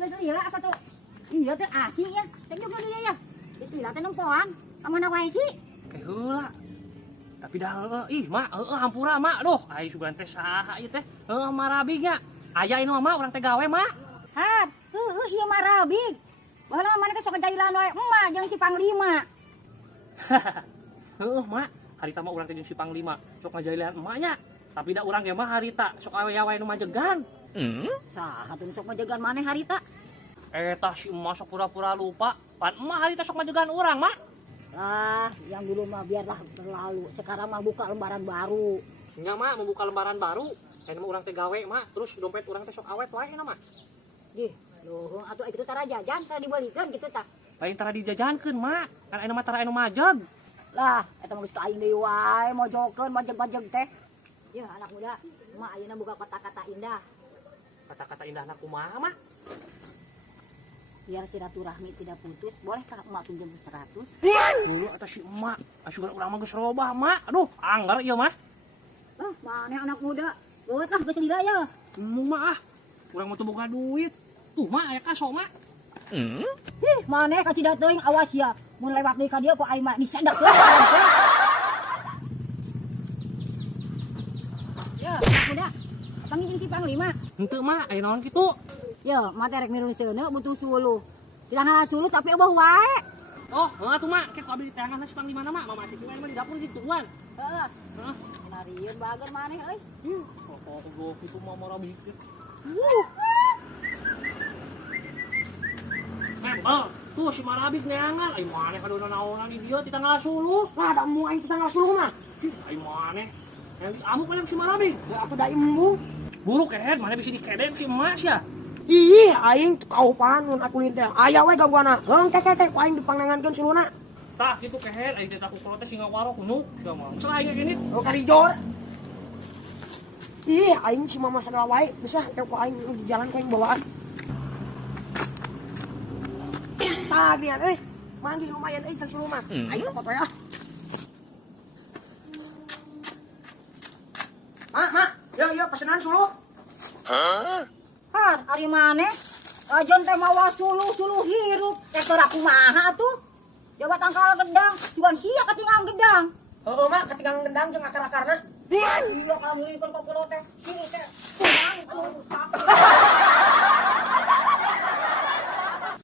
geus ieu asa tuh. Ieu teh asih ya. Cek juga dia ya. Istilah teh nempoan. Kamana wae sih? Heula. Tapi dah ih mak hampura mak. Duh, ai sugan teh saha ieu teh? Marabignya. Aya ini mah urang teh gawe mak. Hat, ieu mah rabig. Baheula mana teh sok jailan wae emak jeung si Panglima. Mak, harita mah urang teh jeung si Panglima sok ngajailean emaknya. Tapi da urang ge mah harita sok awe-awe nu majegan. Saha tuh sok majegan maneh harita? Tah si emak sok pura-pura lupa. Pan emak harita sok majegan urang mak. Lah, yang dulu mah biarlah berlalu. Sekarang mah buka lembaran baru. Nya mak membuka lembaran baru. Ini mah urang teh gawe mak. Terus dompet urang teh sok awet wae na mak. Ih, loh, atuh kitu tara jajan tara dibelikeun kitu tah. Lain tara dijajankeun mak. Kan aya mah tara anu majeg. Lah, eta mah geus aing deui wae mojokeun majeg-majeg teh. Ya anak muda, emak ayeuna buka kata-kata indah. Kata-kata indahna kumaha mak? Biar silaturahmi tidak putus, boleh kah emak pinjam 100? Dulu atas si emak, asugan urang mah geus robah mak. Aduh, anggar ieu mah. Ah, maneh anak muda. Geuet lah geus lila ya. Mah ah. Urang mah teu boga duit. Tuh mak aya kaso mak. Ih, maneh ka cidat teuing awas ya. Mun lewat deui ka dieu ku aing mah disedak lah. Ya, anak muda. Panggil si Panglima. Henteu mak, aya naon kitu? Ya, mah teh rek mirun seuneu butuh suluh. Tidak ngalah suluh tapi eueuh wae. Oh, heeh tuh mak, kek abi di tangan si Panglima mah, mama teh mah di dapur gituan. Heeh. Heeh. Narieun bager maneh euy. Oh, kitu mah marah bikin. Tuh si Marabik neangan, ay maneh kadona naonan ieu ti tanggal 10. Lah ada emu aing tanggal 10 mah. Ay maneh. Amu kan si Marabik. Ya atuh da emu. Buruk kehed, maneh bisa dikedek si emak sia. Ih, aing kaupan mun aku lihat teh. Aya we gangguana. Heung teh ku aing dipangnangankeun suluna. Tah kitu kehed, aing teh takut protes singa warok nu. Sia mah. Salah aing gini. Oh karijor. Ih, aing si mama sadala wae. Bisa teh ku aing di jalan ku aing bawaan. Tah dian euy. Manggi lumayan euy teh suluna. Aing foto ya. Mak, yo pesenan sulu. Har, ari maneh? Ajon teh mawa suluh hirup. Teh teu kumaha tuh? Jawa tangkal gedang, cuman sia katingang gedang. Heeh mak, ketinggalan gendang jeung akar-akarna. Iya kamu ini kan kokulo teh. Sini teh. Kurang tuh.